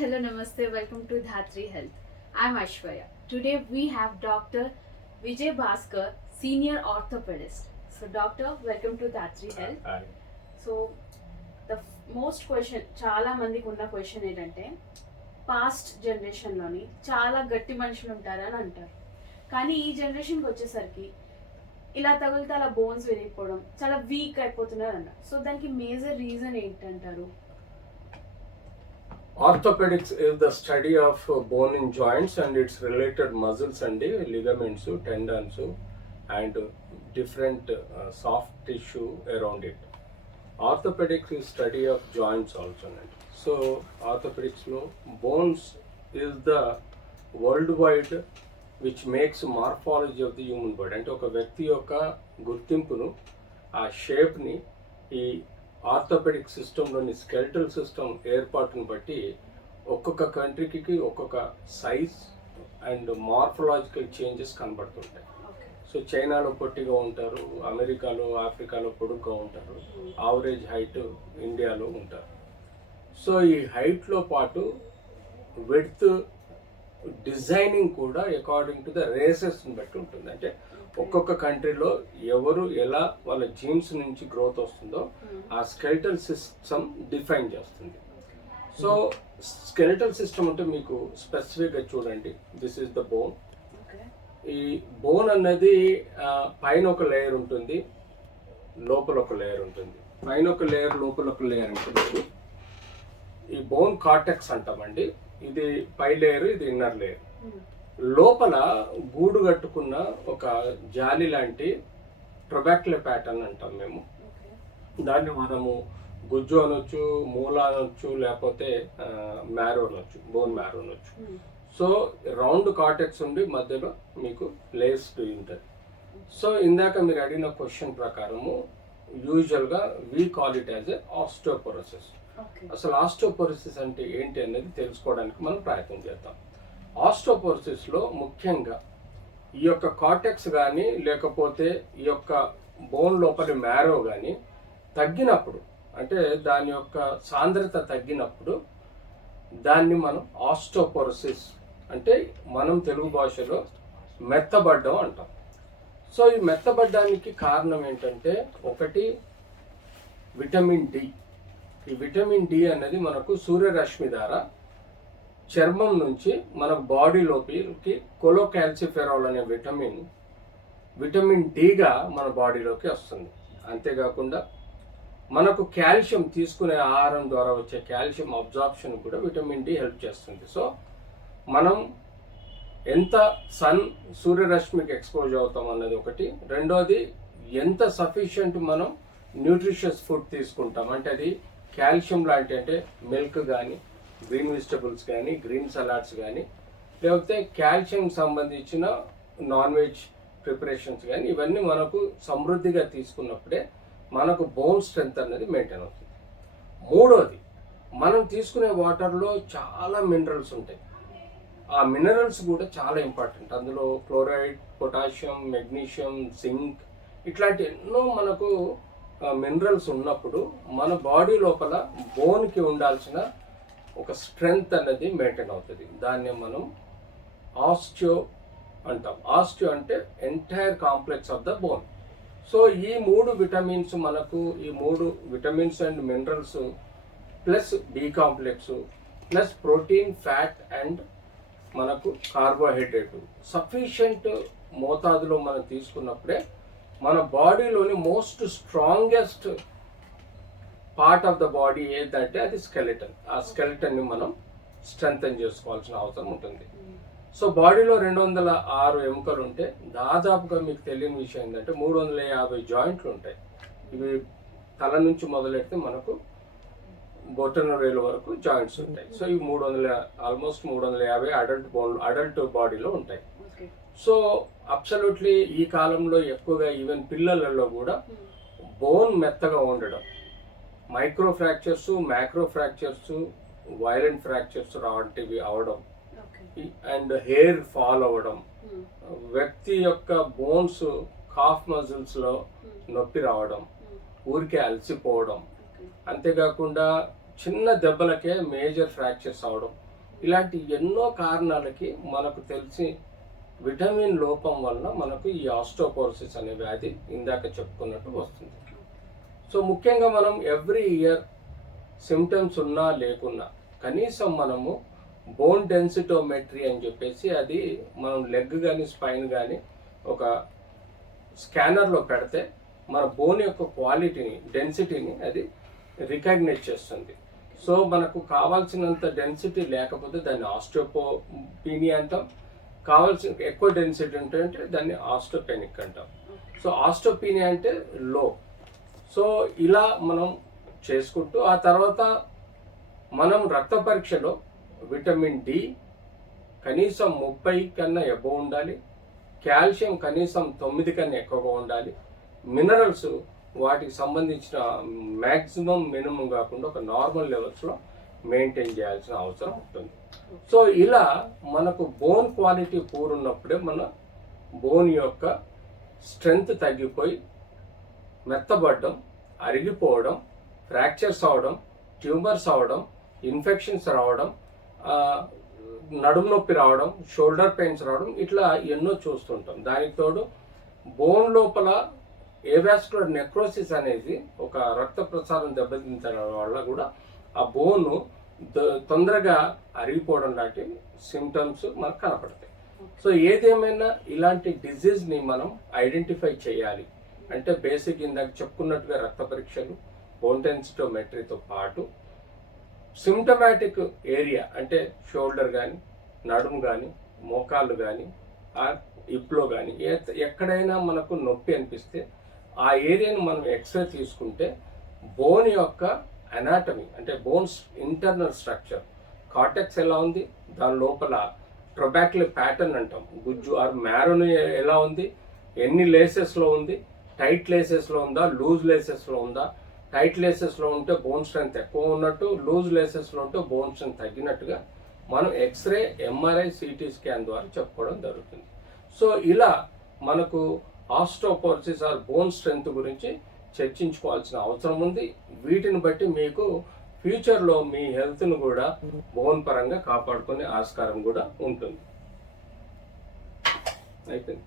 hello, namaste. Welcome to Dhatri Health. I'm Aishwarya. Today we have Dr. Vijay Bhaskar, Senior Orthopedist. So, Doctor, welcome to Dhatri Health. Hi. So, the most question, చాలా మందికి ఉన్న question ఏంటంటే past జనరేషన్లోని చాలా గట్టి మనుషులు ఉంటారని అంటారు. కానీ ఈ జనరేషన్కి వచ్చేసరికి ఇలా తగిలితే అలా బోన్స్ విరిగిపోవడం చాలా వీక్ అయిపోతున్నారు అన్న. సో దానికి మేజర్ రీజన్ ఏంటంటారు? Orthopedics is the study of bone in joints and its related muscles and ligaments, tendons, and different soft tissue around it. Orthopedics is study of joints also. So orthopedics lo bones is the worldwide which makes morphology of the human body. అంటే ఒక వ్యక్తి యొక్క గుర్తింపును ఆ షేప్ని ఈ orthopaedic సిస్టంలోని skeletal system ఏర్పాటును బట్టి ఒక్కొక్క కంట్రీకి ఒక్కొక్క సైజ్ అండ్ మార్ఫలాజికల్ చేంజెస్ కనబడుతుంటాయి. సో చైనాలో పొట్టిగా ఉంటారు, అమెరికాలో ఆఫ్రికాలో పొడుగ్గా ఉంటారు, యావరేజ్ హైట్ ఇండియాలో ఉంటారు. సో ఈ హైట్లో పాటు విడ్త్ డిజైనింగ్ కూడా అకార్డింగ్ టు ద రేసెస్ని బట్టి ఉంటుంది. అంటే ఒక్కొక్క కంట్రీలో ఎవరు ఎలా వాళ్ళ జీన్స్ నుంచి గ్రోత్ వస్తుందో ఆ స్కెల్టల్ సిస్టమ్ డిఫైన్ చేస్తుంది. సో స్కెల్టల్ సిస్టమ్ అంటే మీకు స్పెసిఫిక్గా చూడండి, దిస్ ఈస్ ద బోన్. ఈ బోన్ అన్నది పైన ఒక లేయర్ ఉంటుంది, లోపల ఒక లేయర్ ఉంటుంది. పైన ఒక లేయర్, లోపల ఒక లేయర్ ఉంటుంది. ఈ బోన్ కార్టెక్స్ అంటామండి. ఇది పై లేయర్, ఇది ఇన్నర్ లేయర్. లోపల గూడు కట్టుకున్న ఒక జాలి లాంటి ట్రొబాక్యులే ప్యాటర్న్ అంటాం మేము. దాన్ని మనము గుజ్జు అనొచ్చు, మూల అనొచ్చు, లేకపోతే మ్యారో అనొచ్చు, బోన్ మ్యారో అనొచ్చు. సో రౌండ్ కార్టెక్స్ ఉండి మధ్యలో మీకు లేస్డ్ ఉంటుంది. సో ఇందాక మీరు అడిగిన క్వశ్చన్ ప్రకారము యూజువల్గా we call it as a osteoporosis. అసలు ఆస్టియోపోరోసిస్ అంటే ఏంటి అనేది తెలుసుకోవడానికి మనం ప్రయత్నం చేద్దాం. ఆస్టియోపోరోసిస్లో ముఖ్యంగా ఈ యొక్క కార్టెక్స్ కానీ లేకపోతే ఈ యొక్క బోన్ లోపలి మ్యారో కానీ తగ్గినప్పుడు, అంటే దాని యొక్క సాంద్రత తగ్గినప్పుడు దాన్ని మనం ఆస్టియోపోరోసిస్ అంటే మనం తెలుగు భాషలో మెత్తబడ్డం అంటాం. సో ఈ మెత్తబడ్డానికి కారణం ఏంటంటే ఒకటి విటమిన్ డి. ఈ విటమిన్ డి అనేది మనకు సూర్యరశ్మి ద్వారా చర్మం నుంచి మన బాడీలోకి కొలోకాల్సిఫెరాల్ అనే విటమిన్ డిగా మన బాడీలోకి వస్తుంది. అంతేకాకుండా మనకు కాల్షియం తీసుకునే ఆహారం ద్వారా వచ్చే కాల్షియం అబ్జార్ప్షన్ కూడా విటమిన్ డి హెల్ప్ చేస్తుంది. సో మనం ఎంత సూర్యరశ్మికి ఎక్స్పోజ్ అవుతాం అన్నది ఒకటి. రెండోది ఎంత సఫిషియంట్ మనం న్యూట్రిషియస్ ఫుడ్ తీసుకుంటాం, అంటే అది కాల్షియం లాంటి, అంటే మిల్క్ కానీ, గ్రీన్ వెజిటబుల్స్ కానీ, గ్రీన్ సలాడ్స్ కానీ, లేకపోతే కాల్షియం సంబంధించిన నాన్ వెజ్ ప్రిపరేషన్స్ కానీ, ఇవన్నీ మనకు సమృద్ధిగా తీసుకున్నప్పుడే మనకు బోన్ స్ట్రెంత్ అనేది మెయింటైన్ అవుతుంది. మూడోది, మనం తీసుకునే వాటర్లో చాలా మినరల్స్ ఉంటాయి. ఆ మినరల్స్ కూడా చాలా ఇంపార్టెంట్. అందులో క్లోరైడ్, పొటాషియం, మెగ్నీషియం, జింక్ ఇట్లాంటి ఎన్నో మనకు మినరల్స్ ఉన్నప్పుడు మన బాడీ లోపల బోన్కి ఉండాల్సిన ఒక స్ట్రెంగ్త్ అనేది మెయింటైన్ అవుతుంది. దాన్ని మనం ఆస్టియో అంటాం. ఆస్టియో అంటే entire complex of the bone. So ఈ మూడు విటమిన్స్ మనకు, ఈ మూడు vitamins and minerals plus B complex plus protein, fat and మనకు కార్బోహైడ్రేట్ సఫిషియంట్ మోతాదులో మనం తీసుకున్నప్పుడే మన బాడీలోని most strongest part of the body ఏదంటే అది స్కెలిటన్. ఆ స్కెలిటన్ని మనం స్ట్రెంగ్తన్ చేసుకోవాల్సిన అవసరం ఉంటుంది. సో బాడీలో 206 ఎముకలు ఉంటే దాదాపుగా మీకు తెలియని విషయం ఏంటంటే 350 జాయింట్లు ఉంటాయి. ఇవి తల నుంచి మొదలెడితే మనకు బొటన వేలు వరకు జాయింట్స్ ఉంటాయి. సో ఇవి ఆల్మోస్ట్ 350 అడల్ట్ బాడీలో ఉంటాయి. సో అబ్సల్యూట్లీ ఈ కాలంలో ఎక్కువగా ఈవెన్ పిల్లలలో కూడా బోన్ మెత్తగా ఉండడం, micro fractures, macro fractures, violent fractures అవడం అండ్ హెయిర్ ఫాల్ అవ్వడం, వ్యక్తి యొక్క బోన్స్ కాఫ్ మజిల్స్లో నొప్పి రావడం, ఊరికే అలసిపోవడం, అంతేకాకుండా చిన్న దెబ్బలకే మేజర్ ఫ్రాక్చర్స్ అవడం, ఇలాంటి ఎన్నో కారణాలకి మనకు తెలిసి విటమిన్ లోపం వలన మనకు ఈ ఆస్టోపోరోసిస్ అనే వ్యాధి ఇందాక చెప్పుకున్నట్టు వస్తుంది. సో ముఖ్యంగా మనం ఎవ్రీ ఇయర్ సిమ్టమ్స్ ఉన్నా లేకున్నా కనీసం మనము బోన్ డెన్సిటోమెట్రీ అని చెప్పేసి, అది మనం లెగ్ కానీ స్పైన్ కానీ ఒక స్కానర్లో పెడితే మన బోన్ యొక్క క్వాలిటీని, డెన్సిటీని అది రికగ్నైజ్ చేస్తుంది. సో మనకు కావాల్సినంత డెన్సిటీ లేకపోతే దాన్ని ఆస్టియోపీనియా అంటాం, కావాల్సిన ఎక్కువ డెన్సిటీ ఉంటే దాన్ని ఆస్టోపెనిక్ అంటాం. సో ఆస్టోపీనియా అంటే లో. సో ఇలా మనం చేసుకుంటూ ఆ తర్వాత మనం రక్త పరీక్షలో విటమిన్ డి కనీసం 30 కన్నా ఎబో ఉండాలి, కాల్షియం కనీసం 9 కన్నా ఎక్కువగా ఉండాలి, మినరల్స్ వాటికి సంబంధించిన మ్యాక్సిమం మినిమం కాకుండా ఒక నార్మల్ లెవెల్స్లో మెయింటైన్ చేయాల్సిన అవసరం ఉంటుంది. సో ఇలా మనకు బోన్ క్వాలిటీ పూర్ ఉన్నప్పుడే మన బోన్ యొక్క స్ట్రెంగ్త్ తగ్గిపోయి మెత్తబడడం, అరిగిపోవడం, ఫ్రాక్చర్స్ అవడం, ట్యూమర్స్ అవడం, ఇన్ఫెక్షన్స్ రావడం, నడుము నొప్పి రావడం, షోల్డర్ పెయిన్స్ రావడం, ఇట్లా ఎన్నో చూస్తుంటాం. దానికి తోడు బోన్ లోపల ఏవాస్కులర్ నెక్రోసిస్ అనేది ఒక రక్త ప్రసారం దెబ్బతించడం వల్ల కూడా ఆ బోను తొందరగా అరిగిపోవడం లాంటి సిమ్టమ్స్ మనకు కనపడతాయి. సో ఏదేమైనా ఇలాంటి డిజీజ్ని మనం ఐడెంటిఫై చేయాలి అంటే బేసిక్ ఇందాక చెప్పుకున్నట్టుగా రక్త పరీక్షలు, బోన్ డెన్సిటోమెట్రీతో పాటు సిమ్టమాటిక్ ఏరియా అంటే షోల్డర్ కానీ, నడుము కానీ, మోకాళ్ళు కానీ, ఇప్లో కానీ ఎక్కడైనా మనకు నొప్పి అనిపిస్తే ఆ ఏరియాను మనం ఎక్స్రే తీసుకుంటే బోన్ యొక్క అనాటమీ అంటే బోన్స్ ఇంటర్నల్ స్ట్రక్చర్, కార్టెక్స్ ఎలా ఉంది, దాని లోపల ట్రొబాక్యులర్ ప్యాటర్న్ అంటాం, గుజ్జు ఆర్ మ్యారోని ఎలా ఉంది, ఎన్ని లేసెస్లో ఉంది, టైట్ లేసెస్లో ఉందా, లూజ్ లేసెస్లో ఉందా, టైట్ లేసెస్లో ఉంటే బోన్ స్ట్రెంత్ ఎక్కువ ఉన్నట్టు, లూజ్ లేసెస్లో ఉంటే బోన్ స్ట్రెంత్ తగ్గినట్టుగా మనం ఎక్స్రే, ఎంఆర్ఐ, సిటీ స్కాన్ ద్వారా చెప్పుకోవడం జరుగుతుంది. సో ఇలా మనకు ఆస్టోపోరోసిస్ ఆర్ బోన్ స్ట్రెంత్ గురించి చర్చించుకోవాల్సిన అవసరం ఉంది. వీటిని బట్టి మీకు ఫ్యూచర్లో మీ హెల్త్ను కూడా బోన్ పరంగా కాపాడుకునే ఆస్కారం కూడా ఉంటుంది. అయిపోయింది.